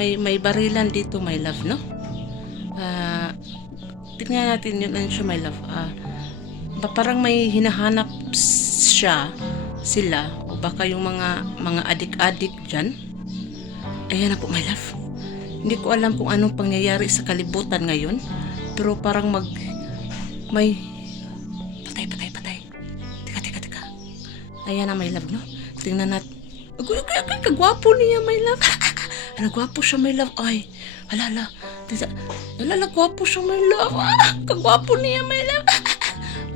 may barilan dito, my love, no? Tingnan natin yun, ano siya, my love. Parang may hinahanap sila, o baka yung mga adik-adik dyan. Ayan na po, my love. Hindi ko alam kung anong pangyayari sa kalibutan ngayon, pero parang may patay. Teka. Ayan na, my love, no? Tingnan natin. Kagwapo niya, my love. Gwapo siya, my love. Ay, alala, gwapo siya, my love. Kagwapo niya, my love.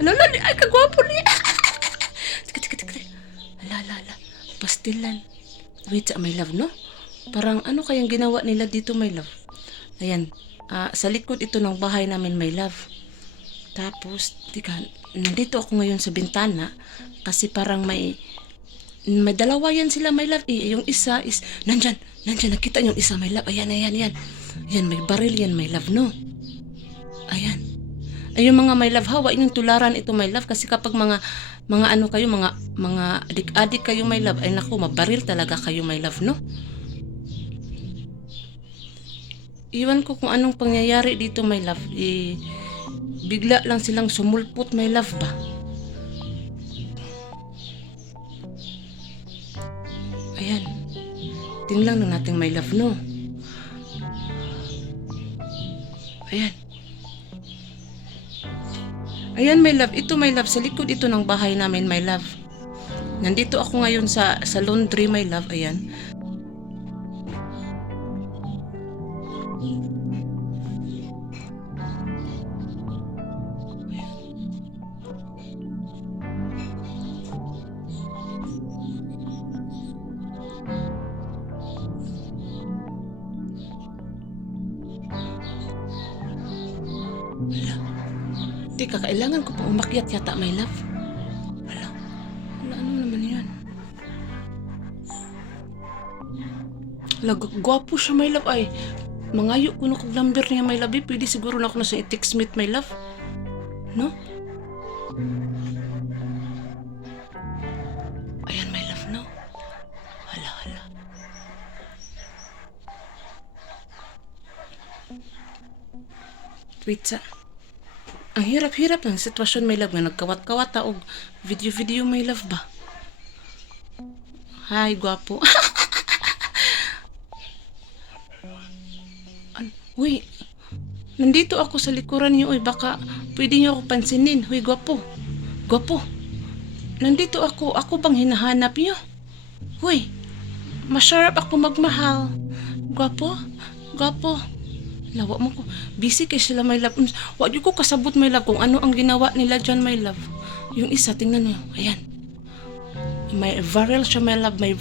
Ay, kagwapo niya. Teka. Alala, pastilan. Wait, my love, no? Parang ano kayang ginawa nila dito, my love? Ayan, sa likod ito ng bahay namin, my love. Tapos, nandito ako ngayon sa bintana kasi parang may dalawa yan sila, my love. Yung isa is, nandyan, nakita yung isa, my love. Ayan. Yan, may baril yan, my love, no? Ayan. Ay, yung mga my love, hawa yung tularan ito, my love, kasi kapag mga ano kayo, mga adik-adik kayo, my love, ay naku, mabaril talaga kayo, my love, no? Iwan ko kung anong pangyayari dito, my love. Bigla lang silang sumulpot, my love, ba? Ayan. Tingnan lang natin, my love, no? Ayan, my love. Ito, my love. Sa likod ito ng bahay namin, my love. Nandito ako ngayon sa laundry, my love. Ayan. Teka, kailangan ko pang umakyat yata, my love. Wala, ano naman yan? Gwapo siya, my love. Ay, mangayo ko na kong number niya, my love. Pwede siguro na ako na sa i-text meet, my love. No? Ayan, my love, no? Hala. Wait, ang hirap-hirap ng sitwasyon, my love, nga nagkawat-kawat og video, my love, ba? Hi, gwapo. Uy, nandito ako sa likuran niyo, baka pwede niyo ako pansinin. Huy, gwapo. Nandito ako bang hinahanap niyo? Huy, masarap ako magmahal. Gwapo. Lawa mo ko. Busy kay sila, my love. Wag ko kasabot, my love, kung ano ang ginawa nila dyan, my love. Yung isa, tingnan nyo. Ayan. May viral siya, my love. Ayan.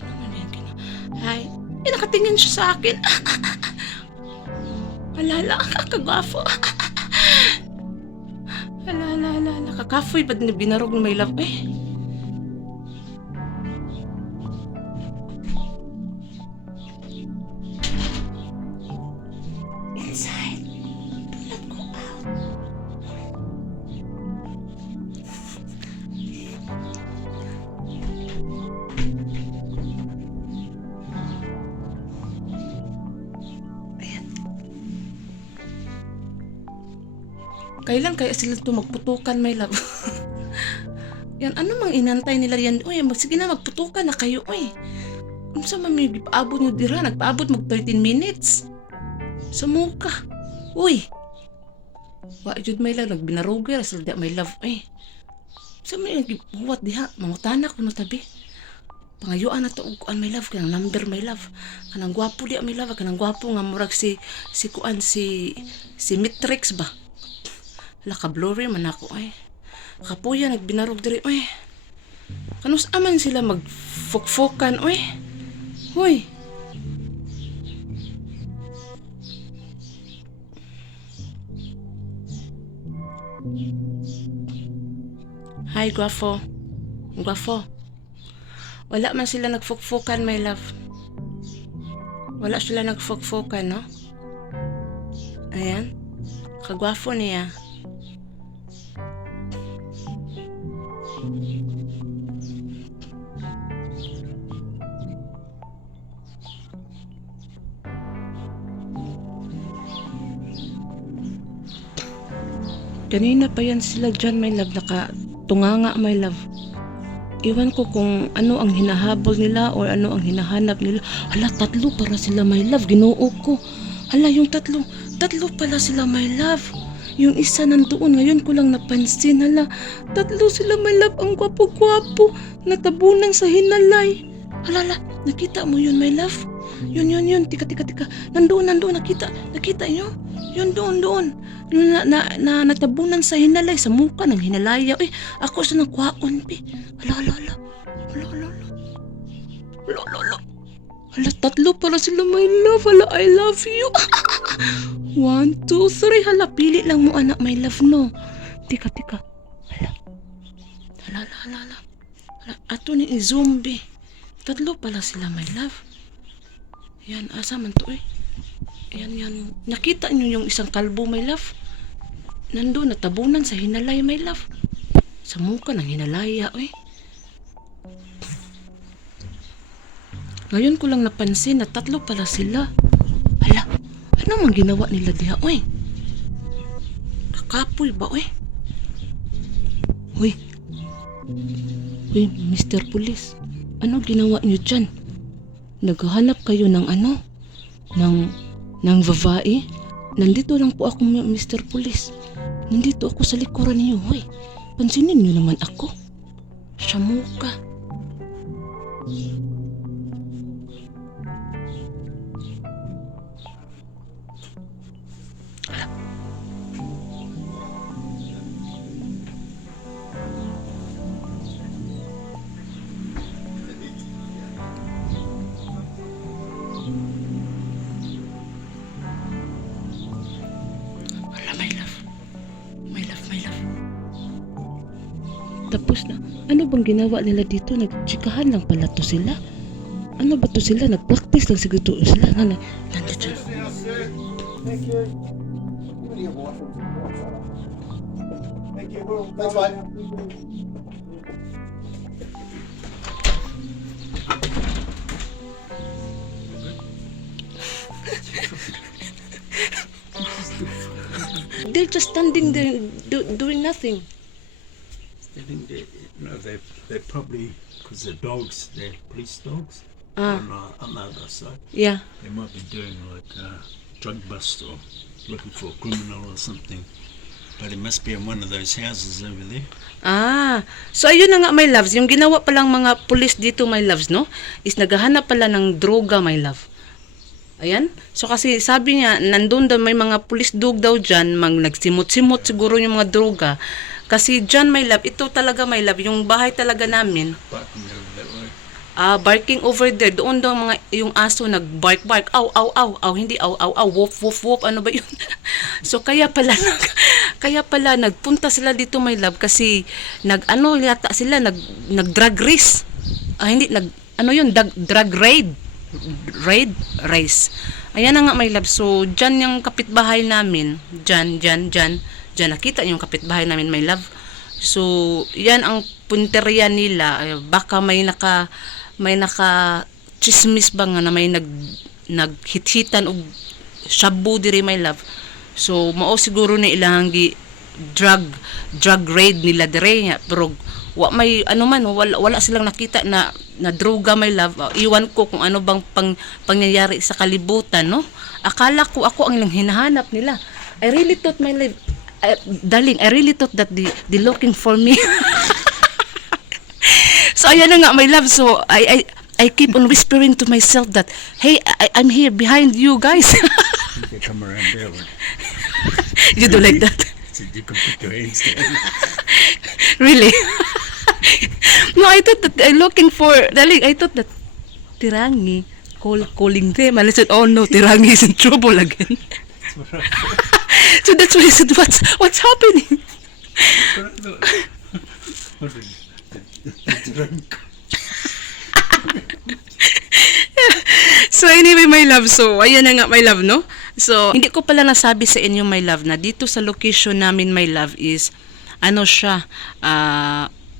Ayan, ganun. Hi. Nakatingin siya sa akin. Alala, kagwafo. Kakafoy, ba't binarog ng my love? Inside. Let go out. Ayan. Kailan kaya sila ito magputukan, my love? Yan, ano mang inantay nila yan? Uy, sige na, magputukan na kayo, uy. Ano sa mami, paabot nyo dira? Nagpaabot mag 13 minutes. Sa muka. Uy. Wa, jud, my love, nagbinaroger, asal di, my love, uy. Sa mami, nagbuwat diha, mangutana ko no tabi. Pangayuan na to, my love, kanang number, my love. Kanang gwapo di, my love, kanang gwapo nga murag si Matrix ba? Laka-blurry man ako, ay. Kapuya, nagbinarog diri, oy. Kanus aman sila magfokfokan, oy. Hoy. Hi, guwafo. Wala man sila nagfokfokan, my love. Wala sila nagfokfokan, no? Ayan. Kagwafo niya. Kanina pa yan sila dyan, my love. Nakatunganga, my love. Iwan ko kung ano ang hinahabol nila or ano ang hinahanap nila. Hala, tatlo para sila, my love. Ginoo ko. Hala, yung tatlo pala sila, my love. Yung isa nandoon, ngayon ko lang napansin. Hala, tatlo sila, my love. Ang gwapo-gwapo. Natabunan sa hinalay. Hala, nakita mo yun, my love? Yun. Tika. Nandoon, nakita nyo? Yun, doon. Yung natabunan sa hinalay, sa muka ng hinalaya. Ako sa nagkwaon, pi. Hala. Hala, tatlo para sila, my love. Hala, I love you. 1, 2, 3. Hala, pili lang mo, anak, my love, no? Tika. Hala. Ato ni zombie. Tatlo pala sila, my love. Yan, asa man to, Yan. Nakita niyo yung isang kalbo, my love? Nandun, natabunan sa hinalay, my love. Sa muka ng hinalaya, Ngayon ko lang napansin na tatlo pala sila. Hala, ano mang ginawa nila diha, Kakapoy ba, Uy, Mr. Police, ano ginawa niyo dyan? Naghahanap kayo ng ano? Ng babae? Nandito lang po ako, Mr. Police. Nandito ako sa likuran niyo, Pansinin niyo naman ako. Sa muka. Tapos na, ano bang ginawa nila dito? Nagtsikahan lang pala to sila. Ano ba to sila? Nag-practice lang siguro to sila. Nandito. Thank you. Thank you. That's fine. They're just standing there doing nothing. They're probably, because they're dogs, they're police dogs. On the other side. Yeah. They might be doing like a drug bust or looking for a criminal or something. But it must be in one of those houses over there. So ayun na nga, my loves. Yung ginawa palang mga pulis dito, my loves, no? Is naghahanap pala ng droga, my love. Ayan. So kasi sabi niya, nandun daw may mga pulis dog daw dyan, nagsimot-simot siguro yung mga droga. Kasi dyan, my love, ito talaga, my love, yung bahay talaga namin. Barking over there. Doon daw yung aso nag-bark. Aw. Hindi aw. Woof. Ano ba yun? So kaya pala nagpunta sila dito, my love, kasi yata sila nag-drug race. Drug raid. Race. Ayan na nga, my love. So dyan yung kapitbahay namin. Dyan. Nakita yung kapitbahay namin, my love. So yan ang punteriya nila. Baka may naka chismis ba nga na may naghithitan og shabu diri, my love. So mao siguro na ilang drug raid nila dire, pero wala silang nakita na droga, my love. Iwan ko kung ano bang pangyayari sa kalibutan, no? Akala ko ako ang hinahanap nila. I really thought, my love, darling, I really thought that they looking for me. So ayan na nga, my love. So I keep on whispering to myself that, hey, I'm here behind you guys. They come around there. You do like that? So you can put your hands down. Really? No, I thought that looking for, darling, I thought that Tirangi calling them. And I said, oh no, Tirangi is in trouble again. So that's why I said, what's happening? So anyway, my love, so ayan na nga, my love, no? So, hindi ko pala nasabi sa inyo, my love, na dito sa location namin, my love, is, ano siya,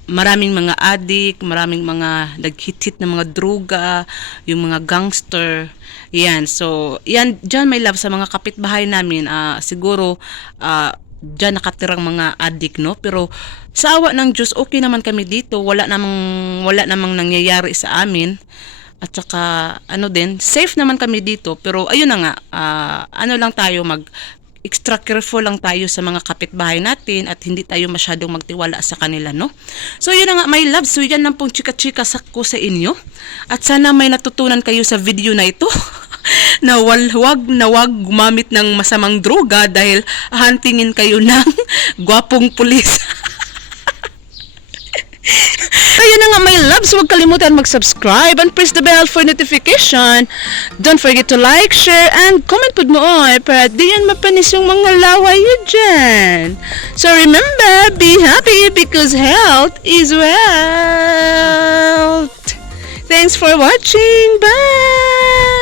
maraming mga adik, maraming mga naghit-hit na mga droga, yung mga gangster. Yan. So, yan, dyan, my love, sa mga kapitbahay namin, siguro, dyan nakatirang mga adik, no? Pero, sa awa ng Diyos, okay naman kami dito. Wala namang nangyayari sa amin. At saka, ano din, safe naman kami dito. Pero, ayun na nga, ano lang tayo, extra careful lang tayo sa mga kapitbahay natin at hindi tayo masyadong magtiwala sa kanila, no? So, yun na nga, my love. So, yan lang pong chika-chika ko sa inyo. At sana may natutunan kayo sa video na ito. Na wag gumamit ng masamang droga dahil huntingin kayo ng gwapong pulis. Ayun na nga, my loves, huwag kalimutan mag-subscribe and press the bell for notification. Don't forget to like, share, and comment po mo para di yan mapanis yung mga laway yun dyan. So remember, be happy because health is wealth. Thanks for watching. Bye!